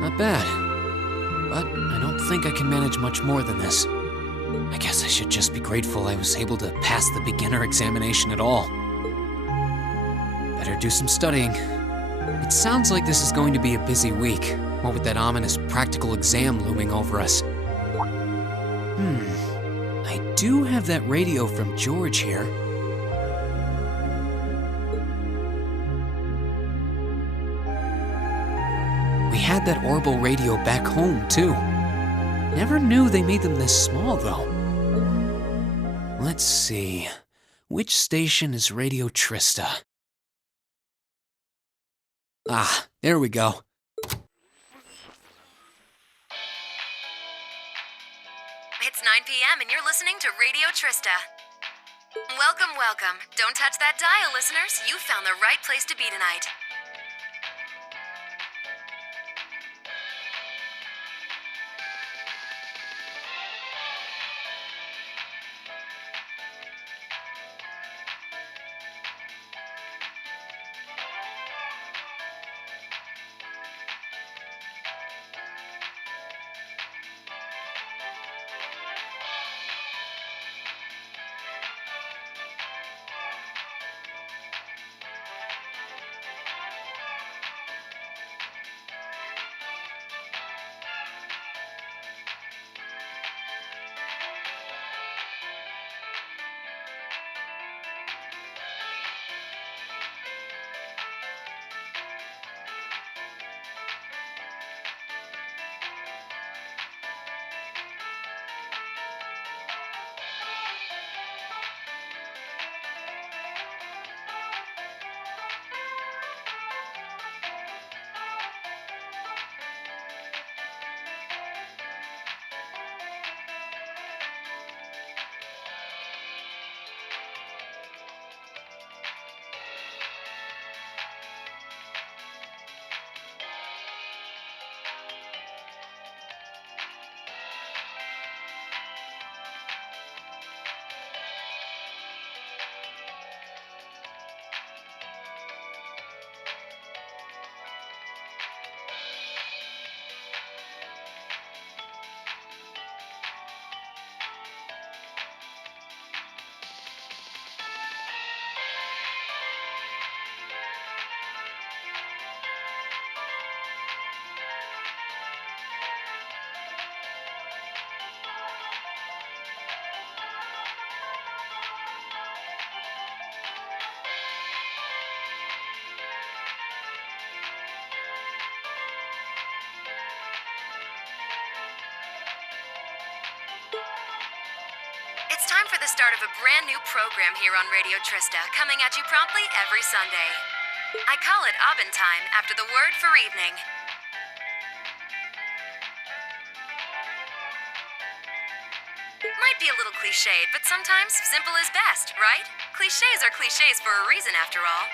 Not bad. But I don't think I can manage much more than this. I guess I should just be grateful I was able to pass the beginner examination at all. Better do some studying. It sounds like this is going to be a busy week, what with that ominous practical exam looming over us. I do have that radio from George here. We had that Orbital radio back home, too. Never knew they made them this small, though. Let's see. Which station is Radio Trista? Ah, there we go. It's 9 p.m. and you're listening to Radio Trista. Welcome, welcome. Don't touch that dial, listeners. You found the right place to be tonight. It's time for the start of a brand new program here on Radio Trista, coming at you promptly every Sunday. I call it Aubin Time, after the word for evening. Might be a little cliched, but sometimes simple is best, right? Clichés are clichés for a reason, after all.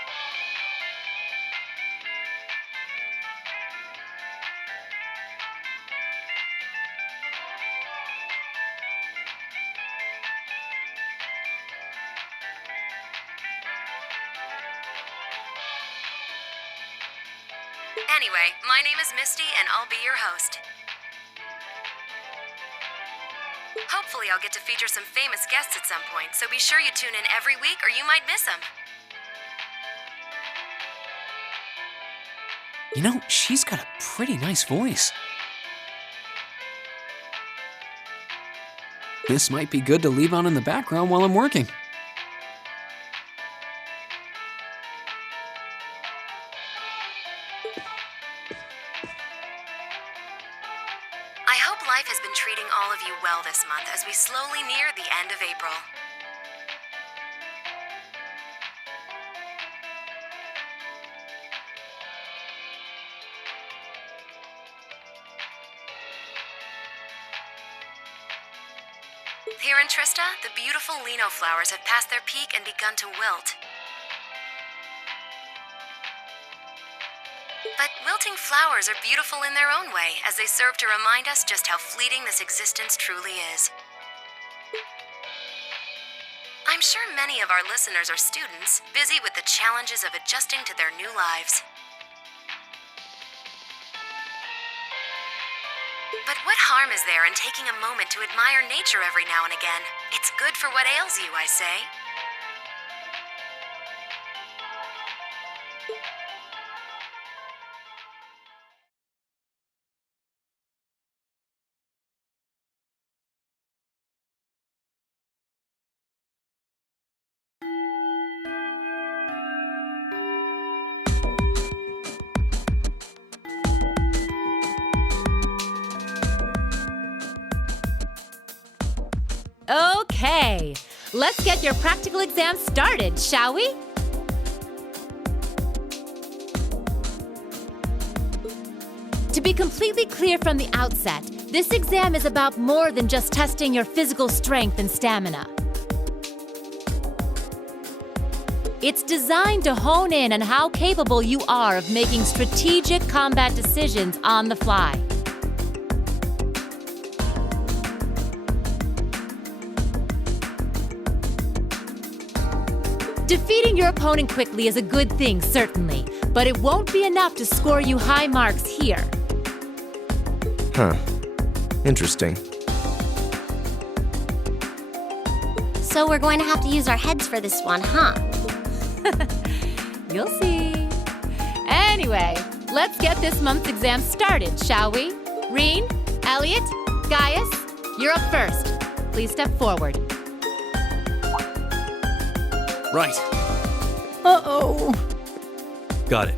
Anyway, my name is Misty, and I'll be your host. Hopefully I'll get to feature some famous guests at some point, so be sure you tune in every week or you might miss them. You know, she's got a pretty nice voice. This might be good to leave on in the background while I'm working. I hope life has been treating all of you well this month as we slowly near the end of April. Here in Trista, the beautiful lino flowers have passed their peak and begun to wilt. But wilting flowers are beautiful in their own way, as they serve to remind us just how fleeting this existence truly is. I'm sure many of our listeners are students, busy with the challenges of adjusting to their new lives. But what harm is there in taking a moment to admire nature every now and again? It's good for what ails you, I say. Okay, let's get your practical exam started, shall we? To be completely clear from the outset, this exam is about more than just testing your physical strength and stamina. It's designed to hone in on how capable you are of making strategic combat decisions on the fly. Defeating your opponent quickly is a good thing, certainly, but it won't be enough to score you high marks here. Huh. Interesting. So we're going to have to use our heads for this one, huh? You'll see. Anyway, let's get this month's exam started, shall we? Reen, Elliot, Gaius, you're up first. Please step forward. Right. Uh-oh. Got it.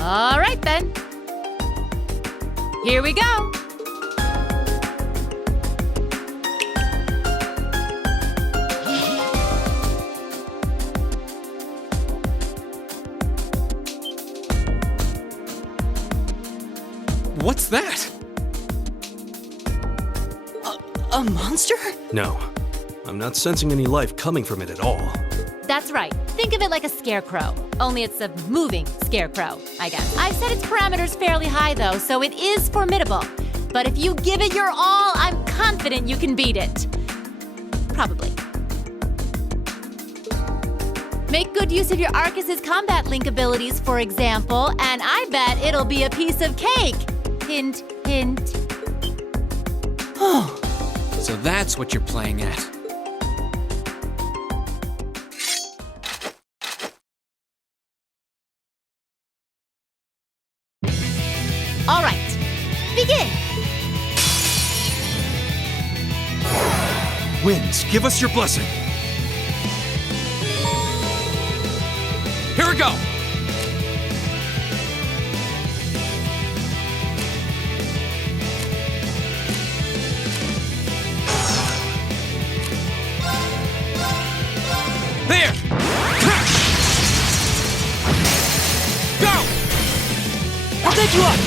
All right, then. Here we go. What's that? A monster? No, I'm not sensing any life coming from it at all. That's right. Think of it like a scarecrow. Only it's a moving scarecrow, I guess. I've set its parameters fairly high, though, so it is formidable. But if you give it your all, I'm confident you can beat it. Probably. Make good use of your Arcus's combat link abilities, for example, and I bet it'll be a piece of cake. Hint, hint. So that's what you're playing at. All right, begin. Winds, give us your blessing. Here we go! There! Go! I'll take you up!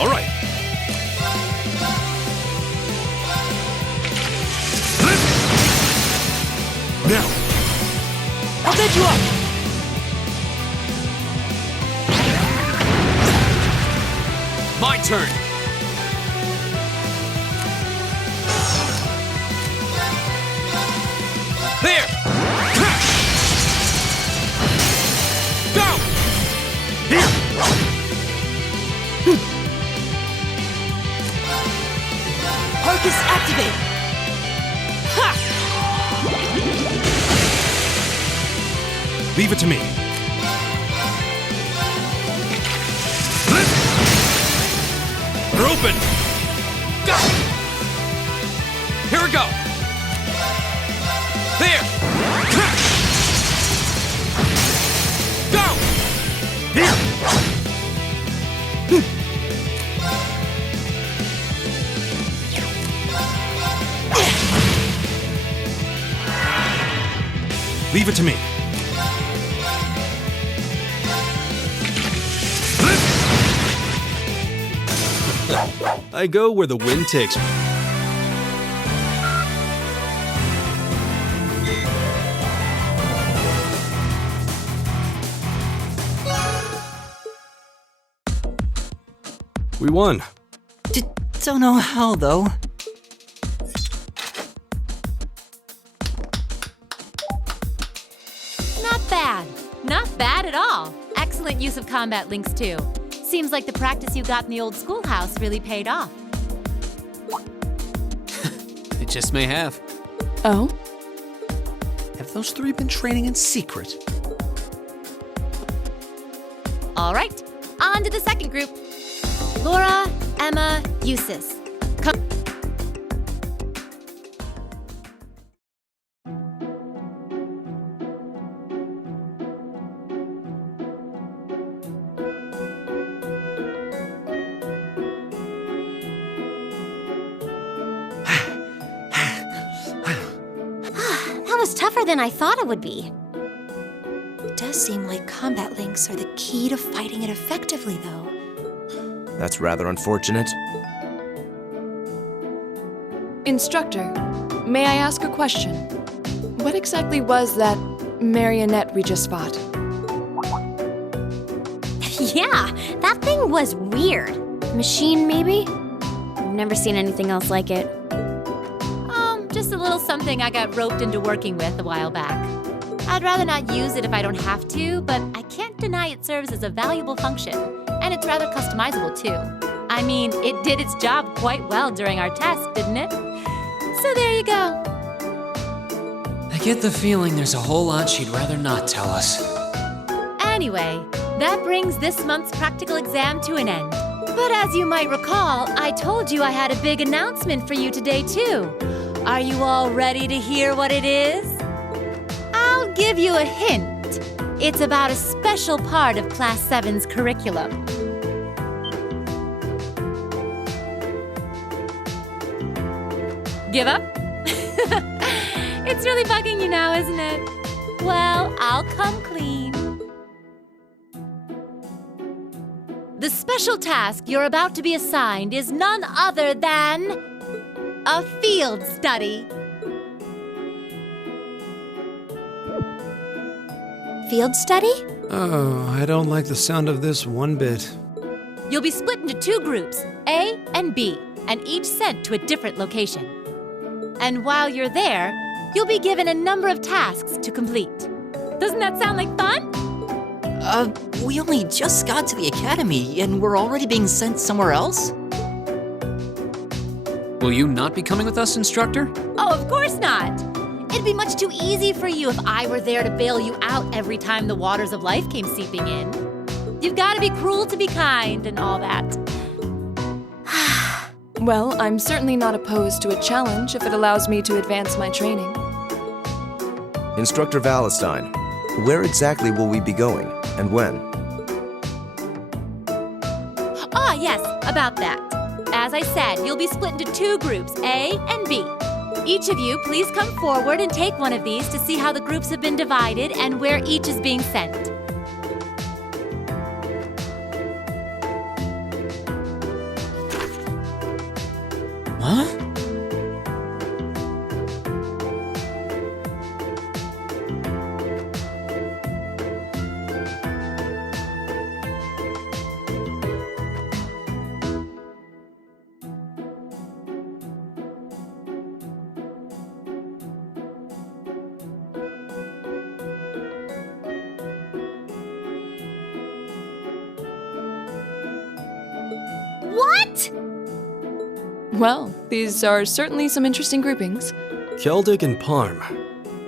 All right. Now, I'll take you up! My turn! There! Go! Here! Arcus activate! Ha! Leave it to me. They're open! Go! Here we go! There! Go! Here! Leave it to me. I go where the wind takes me. We won. Don't know how, though. Not bad. Not bad at all. Excellent use of combat links, too. Seems like the practice you got in the old schoolhouse really paid off. It just may have. Oh? Have those three been training in secret? All right, on to the second group. Laura, Emma, Eustace. Come. That was tougher than I thought it would be. It does seem like combat links are the key to fighting it effectively, though. That's rather unfortunate. Instructor, may I ask a question? What exactly was that marionette we just fought? Yeah, that thing was weird. Machine, maybe? I've never seen anything else like it. Just a little something I got roped into working with a while back. I'd rather not use it if I don't have to, but I can't deny it serves as a valuable function, and it's rather customizable too. I mean, it did its job quite well during our test, didn't it? So there you go. I get the feeling there's a whole lot she'd rather not tell us. Anyway, that brings this month's practical exam to an end. But as you might recall, I told you I had a big announcement for you today too. Are you all ready to hear what it is? I'll give you a hint. It's about a special part of Class 7's curriculum. Give up? It's really bugging you now, isn't it? Well, I'll come clean. The special task you're about to be assigned is none other than a field study. Field study? Oh, I don't like the sound of this one bit. You'll be split into two groups, A and B, and each sent to a different location. And while you're there, you'll be given a number of tasks to complete. Doesn't that sound like fun? We only just got to the academy, and we're already being sent somewhere else? Will you not be coming with us, instructor? Oh, of course not. It'd be much too easy for you if I were there to bail you out every time the waters of life came seeping in. You've got to be cruel to be kind and all that. Well, I'm certainly not opposed to a challenge if it allows me to advance my training. Instructor Valentine, where exactly will we be going, and when? Ah, yes, about that. As I said, you'll be split into two groups, A and B. Each of you, please come forward and take one of these to see how the groups have been divided and where each is being sent. Huh? What? Well, these are certainly some interesting groupings. Keldic and Parm.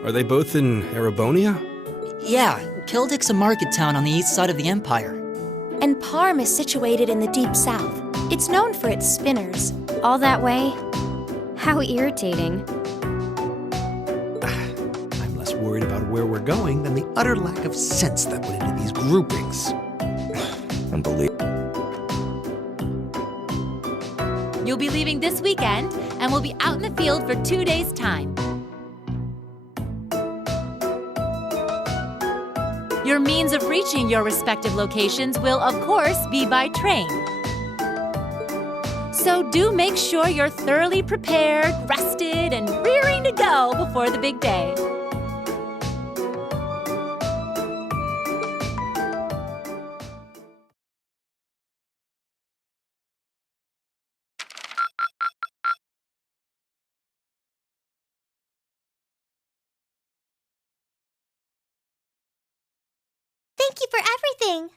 Are they both in Erebonia? Yeah, Keldic's a market town on the east side of the Empire. And Parm is situated in the deep south. It's known for its spinners. All that way? How irritating. I'm less worried about where we're going than the utter lack of sense that went into these groupings. Unbelievable. You'll be leaving this weekend, and we'll be out in the field for 2 days' time. Your means of reaching your respective locations will, of course, be by train. So do make sure you're thoroughly prepared, rested, and rearing to go before the big day. Thank you for everything.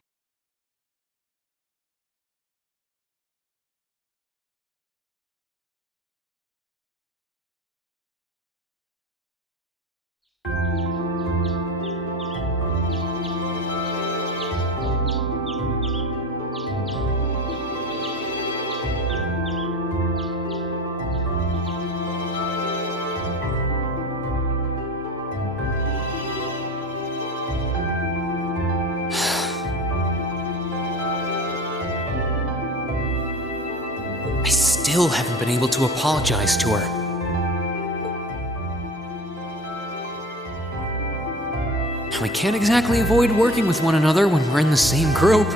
I still haven't been able to apologize to her. We can't exactly avoid working with one another when we're in the same group.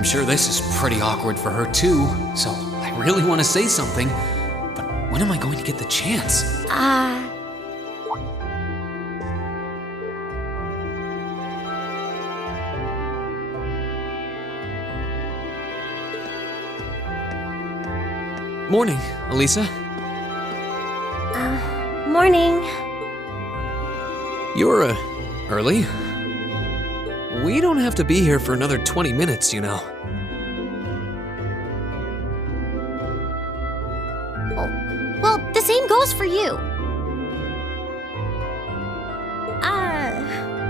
I'm sure this is pretty awkward for her too, so I really want to say something, but when am I going to get the chance? Morning, Elisa. Morning. You're, early? We don't have to be here for another 20 minutes, you know. Well, the same goes for you.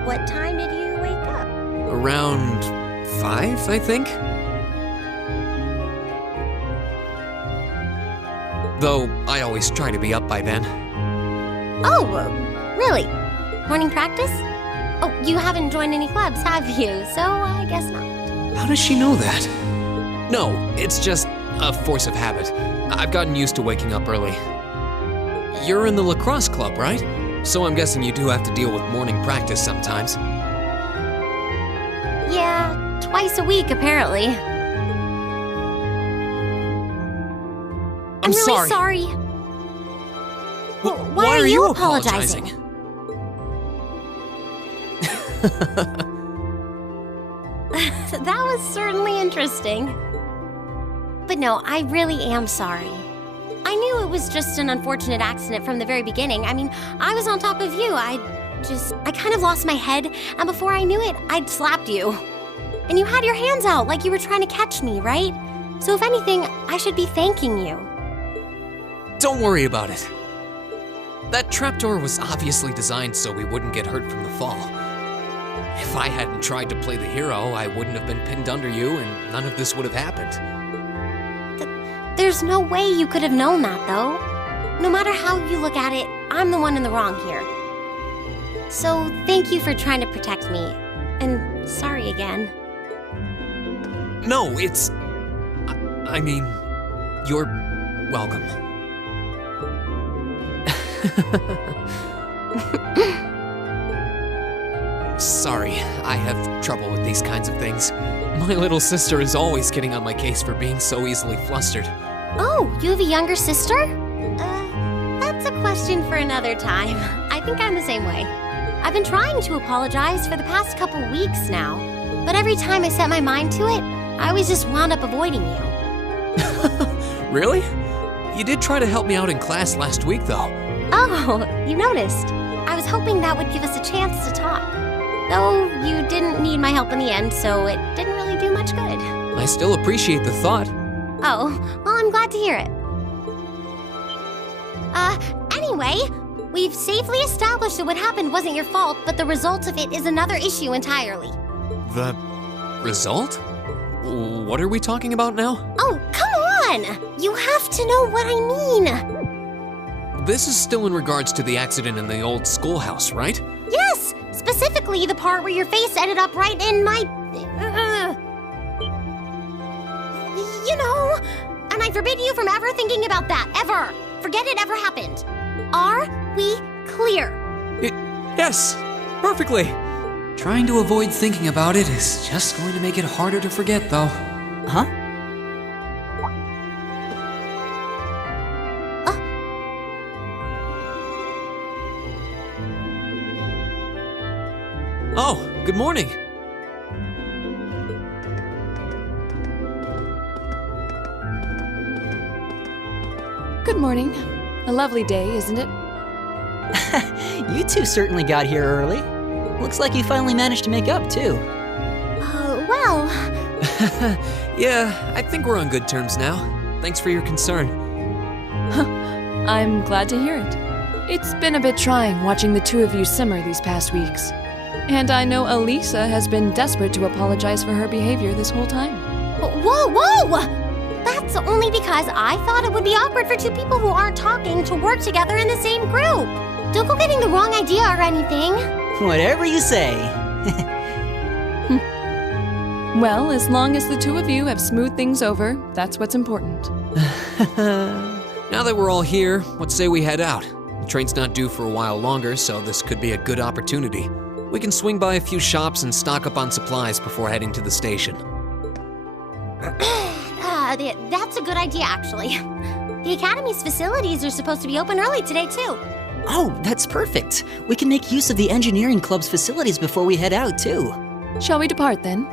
What time did you wake up? Around 5, I think? Though I always try to be up by then. Oh, really? Morning practice? Oh, you haven't joined any clubs, have you? So I guess not. How does she know that? No, it's just a force of habit. I've gotten used to waking up early. You're in the lacrosse club, right? So I'm guessing you do have to deal with morning practice sometimes. Yeah, twice a week, apparently. I'm really sorry. Why are you apologizing? That was certainly interesting. But no, I really am sorry. I knew it was just an unfortunate accident from the very beginning. I mean, I was on top of you. I kind of lost my head, and before I knew it, I'd slapped you. And you had your hands out like you were trying to catch me, right? So if anything, I should be thanking you. Don't worry about it. That trapdoor was obviously designed so we wouldn't get hurt from the fall. If I hadn't tried to play the hero, I wouldn't have been pinned under you, and none of this would have happened. There's no way you could have known that, though. No matter how you look at it, I'm the one in the wrong here. So thank you for trying to protect me. And sorry again. No, it's... I mean, you're welcome. Sorry, I have trouble with these kinds of things. My little sister is always getting on my case for being so easily flustered. Oh, you have a younger sister? That's a question for another time. I think I'm the same way. I've been trying to apologize for the past couple weeks now, but every time I set my mind to it, I always just wound up avoiding you. Really? You did try to help me out in class last week, though. Oh, you noticed. I was hoping that would give us a chance to talk. Though you didn't need my help in the end, so it didn't really do much good. I still appreciate the thought. Oh, well, I'm glad to hear it. Anyway, we've safely established that what happened wasn't your fault, but the result of it is another issue entirely. The result? What are we talking about now? Oh, come on! You have to know what I mean. This is still in regards to the accident in the old schoolhouse, right? Yes! Specifically, the part where your face ended up right in my... You know, and I forbid you from ever thinking about that, ever. Forget it ever happened. Are we clear? Yes, perfectly. Trying to avoid thinking about it is just going to make it harder to forget, though. Huh? Oh, good morning. Good morning. A lovely day, isn't it? You two certainly got here early. Looks like you finally managed to make up, too. Well... Yeah, I think we're on good terms now. Thanks for your concern. I'm glad to hear it. It's been a bit trying watching the two of you simmer these past weeks. And I know Elisa has been desperate to apologize for her behavior this whole time. Whoa! That's only because I thought it would be awkward for two people who aren't talking to work together in the same group. Don't go getting the wrong idea or anything. Whatever you say. Well, as long as the two of you have smoothed things over, that's what's important. Now that we're all here, what say we head out? The train's not due for a while longer, so this could be a good opportunity. We can swing by a few shops and stock up on supplies before heading to the station. That's a good idea, actually. The Academy's facilities are supposed to be open early today, too. Oh, that's perfect. We can make use of the engineering club's facilities before we head out, too. Shall we depart then?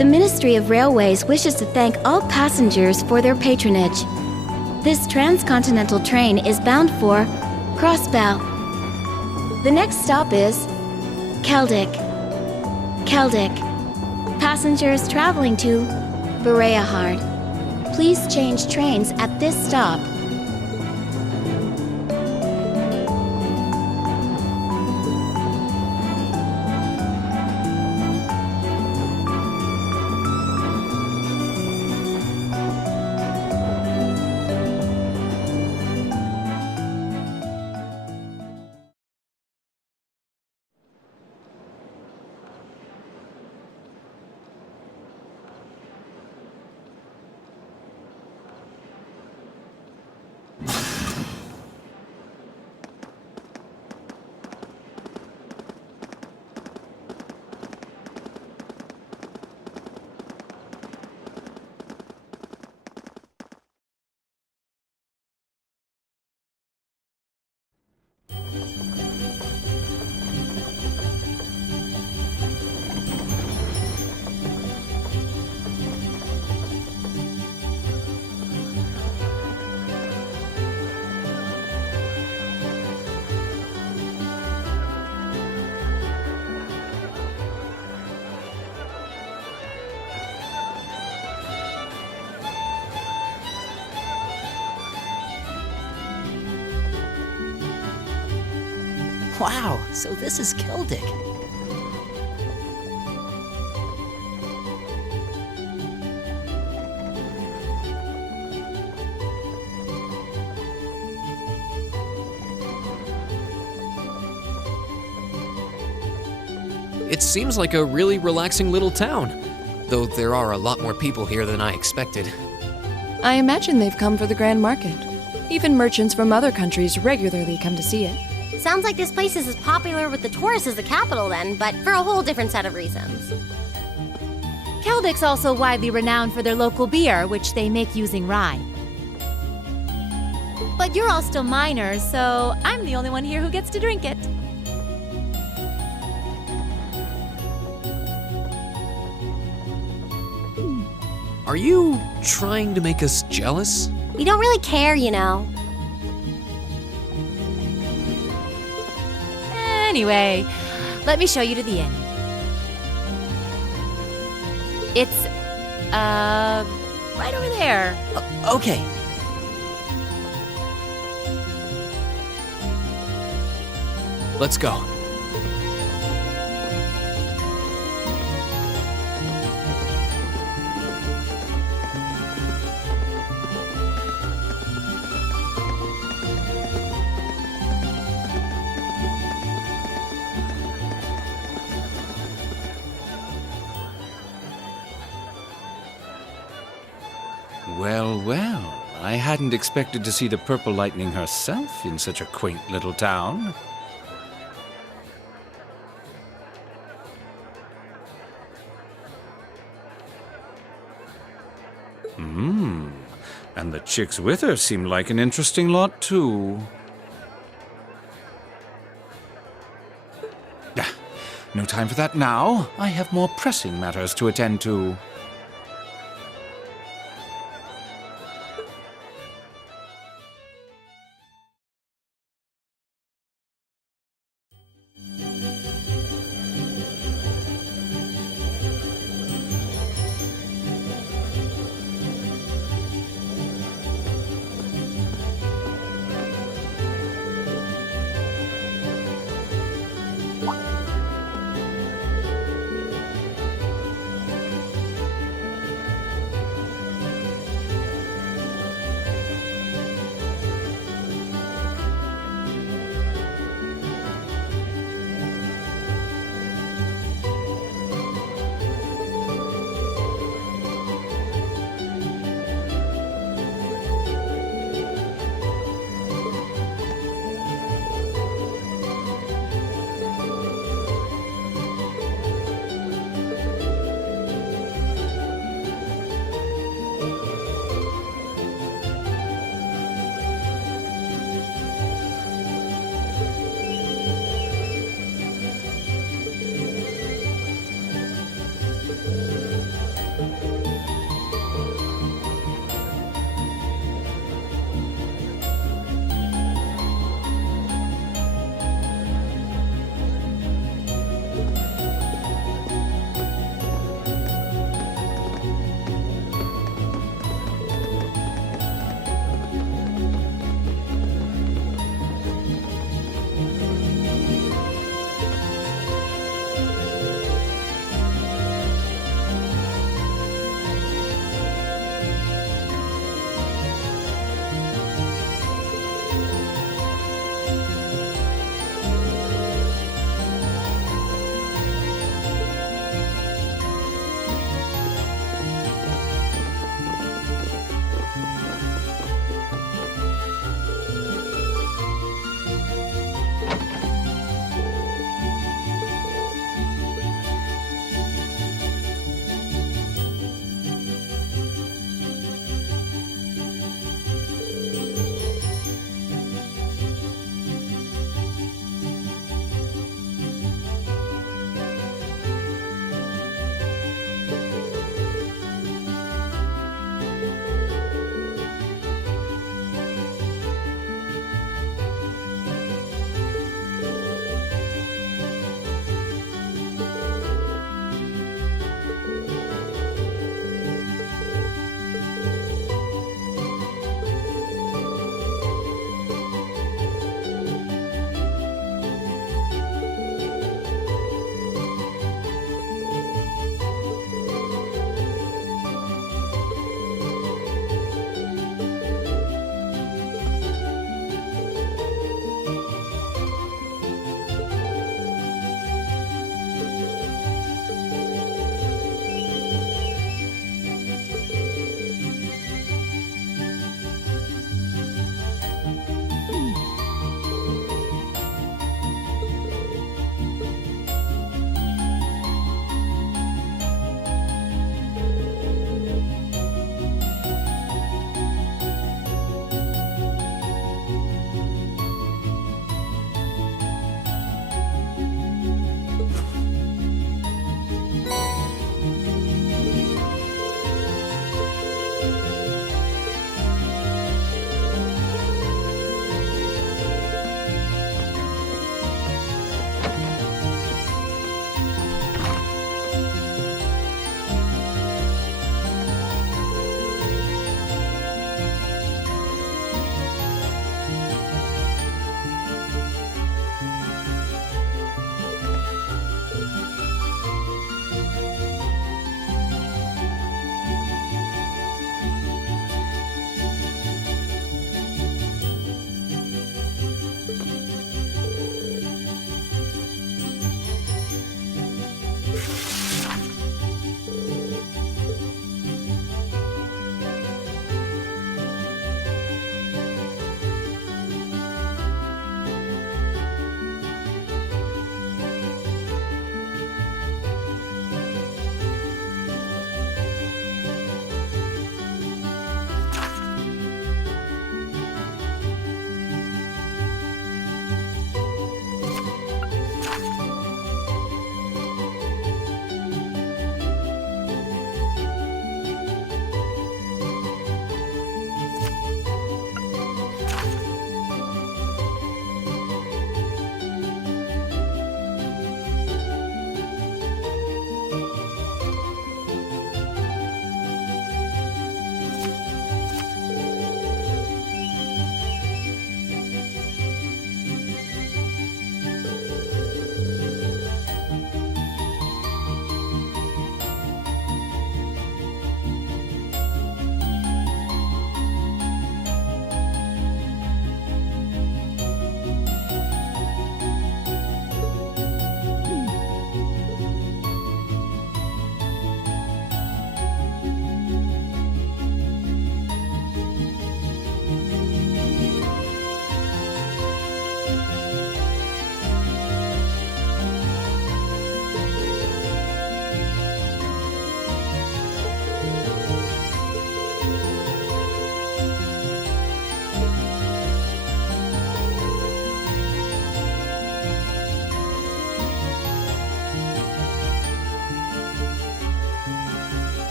The Ministry of Railways wishes to thank all passengers for their patronage. This transcontinental train is bound for Crossbell. The next stop is Keldic. Keldic. Passengers traveling to Bereahard. Please change trains at this stop. Wow, so this is Keldic. It seems like a really relaxing little town, though there are a lot more people here than I expected. I imagine they've come for the Grand Market. Even merchants from other countries regularly come to see it. Sounds like this place is as popular with the tourists as the capital then, but for a whole different set of reasons. Keldic's also widely renowned for their local beer, which they make using rye. But you're all still minors, so I'm the only one here who gets to drink it. Are you trying to make us jealous? We don't really care, you know. Anyway, let me show you to the inn. It's, right over there. Okay. Let's go. Well, well, I hadn't expected to see the Purple Lightning herself in such a quaint little town. And the chicks with her seem like an interesting lot, too. No time for that now. I have more pressing matters to attend to.